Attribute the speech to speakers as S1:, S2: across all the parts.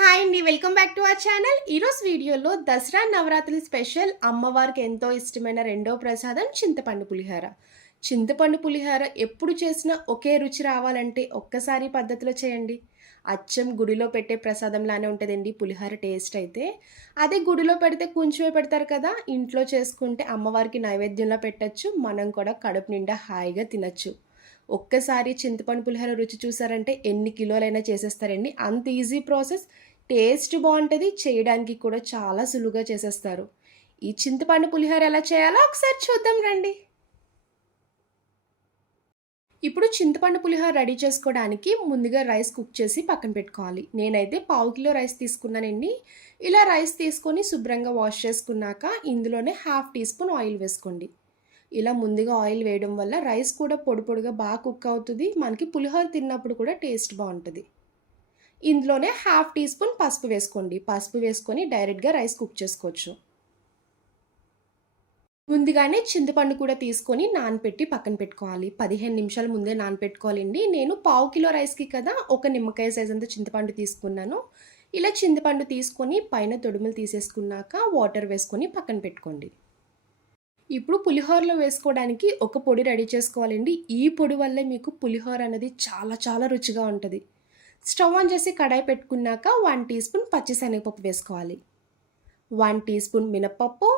S1: Hi అండి welcome back to our channel ఈరోజు వీడియోలో దసరా నవరాత్రి స్పెషల్ అమ్మవారికి ఎంతో ఇష్టమైన రెండో ప్రసాదం చింతపండు పులిహోర. చింతపండు పులిహోర ఎప్పుడు చేసినా ఒకే రుచి రావాలంటే ఒక్కసారి పద్ధతిలో చేయండి. అచ్చం గుడిలో పెట్టే ప్రసాదంలానే ఉంటుందండి పులిహోర టేస్ట్ అయితే. అదే గుడిలో పెడితే కొంచెమే పెడతారు కదా ఇంట్లో చేసుకుంటే అమ్మవారికి నైవేద్యంలో పెట్టచ్చు మనం కూడా కడుపు నిండా హాయిగా తినచ్చు. ఒక్కసారి చింతపండు పులిహోర రుచి చూసారంటే ఎన్ని కిలోలైనా చేసేస్తారండి. అంత ఈజీ ప్రాసెస్ టేస్ట్ బాగుంటుంది చేయడానికి కూడా చాలా సులువుగా చేసేస్తారు. ఈ చింతపండు పులిహోర ఎలా చేయాలో ఒకసారి చూద్దాం రండి. ఇప్పుడు చింతపండు పులిహోర రెడీ చేసుకోవడానికి ముందుగా రైస్ కుక్ చేసి పక్కన పెట్టుకోవాలి. నేనైతే పావు కిలో రైస్ తీసుకున్నానండి. ఇలా రైస్ తీసుకొని శుభ్రంగా వాష్ చేసుకున్నాక ఇందులోనే హాఫ్ టీ స్పూన్ ఆయిల్ వేసుకోండి. ఇలా ముందుగా ఆయిల్ వేయడం వల్ల రైస్ కూడా పొడి పొడిగా బాగా కుక్ అవుతుంది. మనకి పులిహోర తిన్నప్పుడు కూడా టేస్ట్ బాగుంటుంది. ఇందులోనే హాఫ్ టీ స్పూన్ పసుపు వేసుకోండి. పసుపు వేసుకొని డైరెక్ట్గా రైస్ కుక్ చేసుకోవచ్చు. ముందుగానే చింతపండు కూడా తీసుకొని నానపెట్టి పక్కన పెట్టుకోవాలి. పదిహేను నిమిషాల ముందే నానపెట్టుకోవాలండి. నేను పావు కిలో రైస్కి కదా ఒక నిమ్మకాయ సైజ్ అంత చింతపండు తీసుకున్నాను. ఇలా చింతపండు తీసుకొని పైన తొడుములు తీసేసుకున్నాక వాటర్ వేసుకొని పక్కన పెట్టుకోండి. ఇప్పుడు పులిహోరలో వేసుకోవడానికి ఒక పొడి రెడీ చేసుకోవాలండి. ఈ పొడి వల్లే మీకు పులిహోర అనేది చాలా చాలా రుచిగా ఉంటుంది. స్టవ్ ఆన్ చేసి కడాయి పెట్టుకున్నాక వన్ టీ స్పూన్ పచ్చిశనగపప్పు వేసుకోవాలి. వన్ టీ స్పూన్ మినప్పప్పు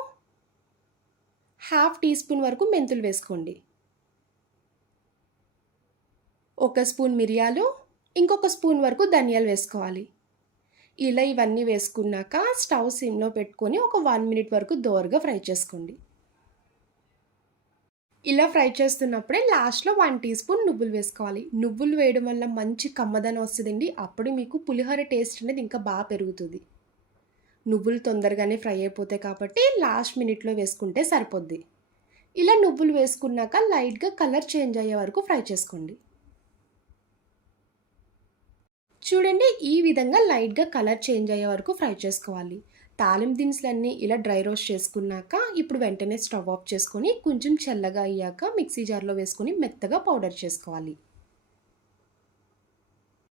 S1: హాఫ్ టీ స్పూన్ వరకు మెంతులు వేసుకోండి. ఒక స్పూన్ మిరియాలు ఇంకొక స్పూన్ వరకు ధనియాలు వేసుకోవాలి. ఇలా ఇవన్నీ వేసుకున్నాక స్టవ్ సిమ్లో పెట్టుకొని ఒక వన్ మినిట్ వరకు దోరగా ఫ్రై చేసుకోండి. ఇలా ఫ్రై చేస్తున్నప్పుడే లాస్ట్లో వన్ టీ స్పూన్ నువ్వులు వేసుకోవాలి. నువ్వులు వేయడం వల్ల మంచి కమ్మదనం వస్తుందండి. అప్పుడు మీకు పులిహోర టేస్ట్ అనేది ఇంకా బాగా పెరుగుతుంది. నువ్వులు తొందరగానే ఫ్రై అయిపోతాయి కాబట్టి లాస్ట్ మినిట్లో వేసుకుంటే సరిపోద్ది. ఇలా నువ్వులు వేసుకున్నాక లైట్గా కలర్ చేంజ్ అయ్యే వరకు ఫ్రై చేసుకోండి. చూడండి ఈ విధంగా లైట్గా కలర్ చేంజ్ అయ్యే వరకు ఫ్రై చేసుకోవాలి. తాలింపు దినుసులన్నీ ఇలా డ్రై రోస్ట్ చేసుకున్నాక ఇప్పుడు వెంటనే స్టవ్ ఆఫ్ చేసుకొని కొంచెం చల్లగా అయ్యాక మిక్సీ జార్లో వేసుకొని మెత్తగా పౌడర్ చేసుకోవాలి.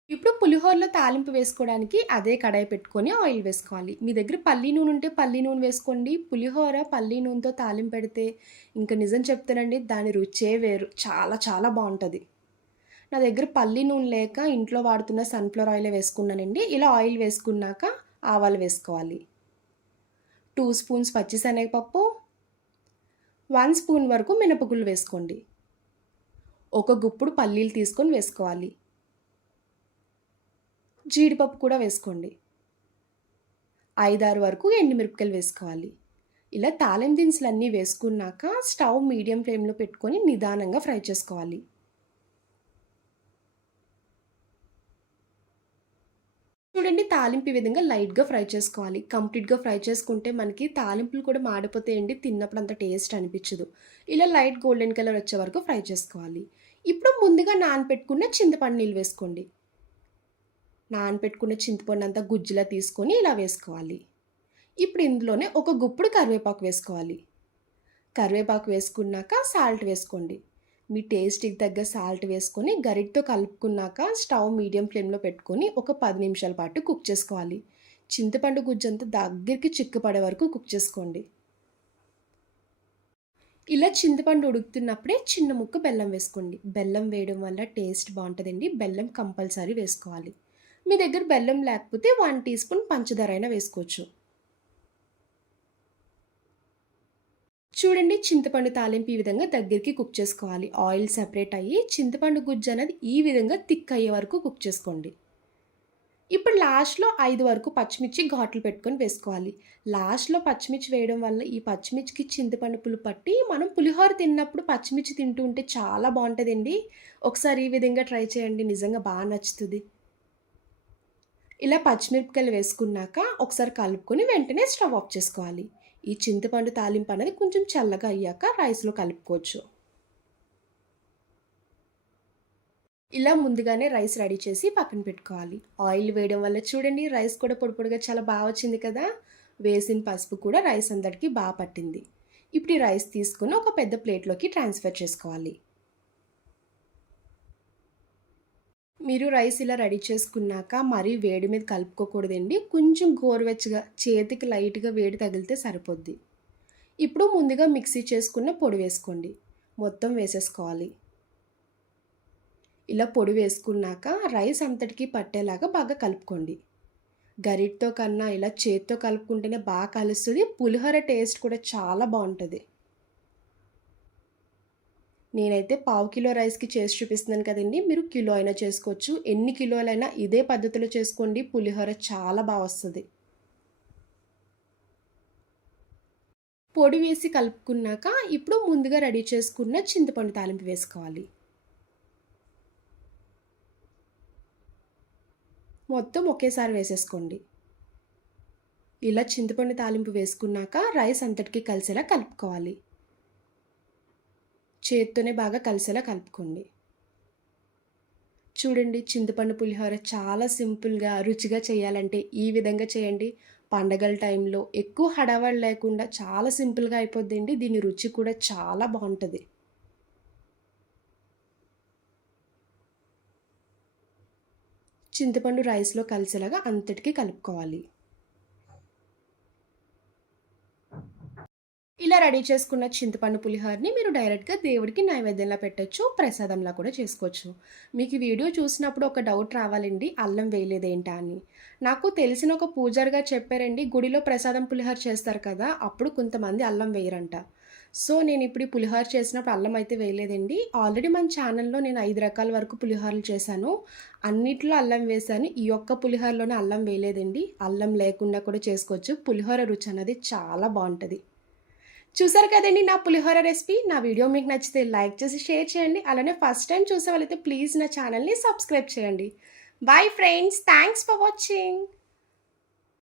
S1: ఇప్పుడు పులిహోరలో తాలింపు వేసుకోవడానికి అదే కడాయి పెట్టుకొని ఆయిల్ వేసుకోవాలి. మీ దగ్గర పల్లి నూనె ఉంటే పల్లి నూనె వేసుకోండి. పులిహోర పల్లి నూనెతో తాలింపు పెడితే ఇంకా నిజం చెప్తానండి దాని రుచే వేరు. చాలా చాలా బాగుంటుంది. నా దగ్గర పల్లి నూనె లేక ఇంట్లో వాడుతున్న సన్ఫ్లవర్ ఆయిల్ వేసుకున్నానండి. ఇలా ఆయిల్ వేసుకున్నాక ఆవాలు వేసుకోవాలి. టూ స్పూన్స్ పచ్చిశనగపప్పు వన్ స్పూన్ వరకు మినపగుళ్ళు వేసుకోండి. ఒక గుప్పుడు పల్లీలు తీసుకొని వేసుకోవాలి. జీడిపప్పు కూడా వేసుకోండి. ఐదారు వరకు ఎండుమిరపకాయలు వేసుకోవాలి. ఇలా తాలిం దినుసులు అన్నీ వేసుకున్నాక స్టవ్ మీడియం ఫ్లేమ్లో పెట్టుకొని నిదానంగా ఫ్రై చేసుకోవాలి. చూడండి తాలింపు ఈ విధంగా లైట్గా ఫ్రై చేసుకోవాలి. కంప్లీట్గా ఫ్రై చేసుకుంటే మనకి తాలింపులు కూడా మాడిపోతాయండి తిన్నప్పుడు అంత టేస్ట్ అనిపించదు. ఇలా లైట్ గోల్డెన్ కలర్ వచ్చే వరకు ఫ్రై చేసుకోవాలి. ఇప్పుడు ముందుగా నానపెట్టుకున్న చింతపండు నీళ్ళు వేసుకోండి. నానపెట్టుకున్న చింతపండు అంతా గుజ్జులా తీసుకొని ఇలా వేసుకోవాలి. ఇప్పుడు ఇందులోనే ఒక గుప్పుడు కరివేపాకు వేసుకోవాలి. కరివేపాకు వేసుకున్నాక సాల్ట్ వేసుకోండి. మీ టేస్ట్కి తగ్గ సాల్ట్ వేసుకొని గరిటతో కలుపుకున్నాక స్టవ్ మీడియం ఫ్లేమ్లో పెట్టుకొని ఒక పది నిమిషాల పాటు కుక్ చేసుకోవాలి. చింతపండు గుజ్జంతా దగ్గరికి చిక్కుపడే వరకు కుక్ చేసుకోండి. ఇలా చింతపండు ఉడుకుతున్నప్పుడే చిన్న ముక్క బెల్లం వేసుకోండి. బెల్లం వేయడం వల్ల టేస్ట్ బాగుంటుందండి. బెల్లం కంపల్సరీ వేసుకోవాలి. మీ దగ్గర బెల్లం లేకపోతే వన్ టీ స్పూన్ పంచదార అయినా వేసుకోవచ్చు. చూడండి చింతపండు తాలింపు ఈ విధంగా దగ్గరికి కుక్ చేసుకోవాలి. ఆయిల్ సెపరేట్ అయ్యి చింతపండు గుజ్జు అనేది ఈ విధంగా థిక్ అయ్యే వరకు కుక్ చేసుకోండి. ఇప్పుడు లాస్ట్లో ఐదు వరకు పచ్చిమిర్చి ఘాట్లు పెట్టుకొని వేసుకోవాలి. లాస్ట్లో పచ్చిమిర్చి వేయడం వల్ల ఈ పచ్చిమిర్చికి చింతపండు పులు పట్టి మనం పులిహోర తిన్నప్పుడు పచ్చిమిర్చి తింటూ ఉంటే చాలా బాగుంటుందండి. ఒకసారి ఈ విధంగా ట్రై చేయండి నిజంగా బాగా నచ్చుతుంది. ఇలా పచ్చిమిరపకాయలు వేసుకున్నాక ఒకసారి కలుపుకొని వెంటనే స్టవ్ ఆఫ్ చేసుకోవాలి. ఈ చింతపండు తాలింపు అనేది కొంచెం చల్లగా అయ్యాక రైస్లో కలుపుకోవచ్చు. ఇలా ముందుగానే రైస్ రెడీ చేసి పక్కన పెట్టుకోవాలి. ఆయిల్ వేయడం వల్ల చూడండి రైస్ కూడా పొడిపొడిగా చాలా బాగా వచ్చింది కదా? వేసిన పసుపు కూడా రైస్ అందరికీ బాగా పట్టింది. ఇప్పుడు ఈ రైస్ తీసుకుని ఒక పెద్ద ప్లేట్లోకి ట్రాన్స్ఫర్ చేసుకోవాలి. మీరు రైస్ ఇలా రెడీ చేసుకున్నాక మరీ వేడి మీద కలుపుకోకూడదండి. కొంచెం గోరువెచ్చగా చేతికి లైట్గా వేడి తగిలితే సరిపోద్ది. ఇప్పుడు ముందుగా మిక్సీ చేసుకున్న పొడి వేసుకోండి. మొత్తం వేసేసుకోవాలి. ఇలా పొడి వేసుకున్నాక రైస్ అంతటికి పట్టేలాగా బాగా కలుపుకోండి. గరిటతో కన్నా ఇలా చేత్తో కలుపుకుంటేనే బాగా కలుస్తుంది. పులిహోర టేస్ట్ కూడా చాలా బాగుంటుంది. నేనైతే పావు కిలో రైస్కి చేసి చూపిస్తున్నాను కదండి. మీరు కిలో అయినా చేసుకోవచ్చు. ఎన్ని కిలోలైనా ఇదే పద్ధతిలో చేసుకోండి. పులిహోర చాలా బాగా వస్తుంది. పొడి వేసి కలుపుకున్నాక ఇప్పుడు ముందుగా రెడీ చేసుకున్న చింతపండు తాలింపు వేసుకోవాలి. మొత్తం ఒకేసారి వేసేసుకోండి. ఇలా చింతపండు తాలింపు వేసుకున్నాక రైస్ అంతటికి కలిసేలా కలుపుకోవాలి. చేత్తోనే బాగా కలిసేలా కలుపుకోండి. చూడండి చింతపండు పులిహోర చాలా సింపుల్గా రుచిగా చేయాలంటే ఈ విధంగా చేయండి. పండగల టైంలో ఎక్కువ హడావడి లేకుండా చాలా సింపుల్గా అయిపోద్దండి. దీని రుచి కూడా చాలా బాగుంటుంది. చింతపండు రైస్లో కలిసేలాగా అంతటికీ కలుపుకోవాలి. ఇలా రెడీ చేసుకున్న చింతపండు పులిహోరని మీరు డైరెక్ట్గా దేవుడికి నైవేద్యంలో పెట్టచ్చు ప్రసాదంలా కూడా చేసుకోవచ్చు. మీకు వీడియో చూసినప్పుడు ఒక డౌట్ రావాలండి అల్లం వేయలేదేంటా అని. నాకు తెలిసిన ఒక పూజారిగా చెప్పారండి గుడిలో ప్రసాదం పులిహోర చేస్తారు కదా అప్పుడు కొంతమంది అల్లం వేయరంట. సో నేను ఇప్పుడు పులిహోర చేసినప్పుడు అల్లం అయితే వేయలేదండి. ఆల్రెడీ మన ఛానల్లో నేను ఐదు రకాల వరకు పులిహోరలు చేశాను. అన్నిట్లో అల్లం వేశాను. ఈ ఒక్క పులిహోరలోనే అల్లం వేయలేదండి. అల్లం లేకుండా కూడా చేసుకోవచ్చు. పులిహోర రుచి అనేది చాలా బాగుంటుంది. చూసారు కదండి నా పులిహోర రెసిపీ. నా వీడియో మీకు నచ్చితే లైక్ చేసి షేర్ చేయండి. అలానే ఫస్ట్ టైం చూసే వాళ్ళైతే ప్లీజ్ నా ఛానల్ని సబ్స్క్రైబ్ చేయండి. Bye friends. Thanks for watching.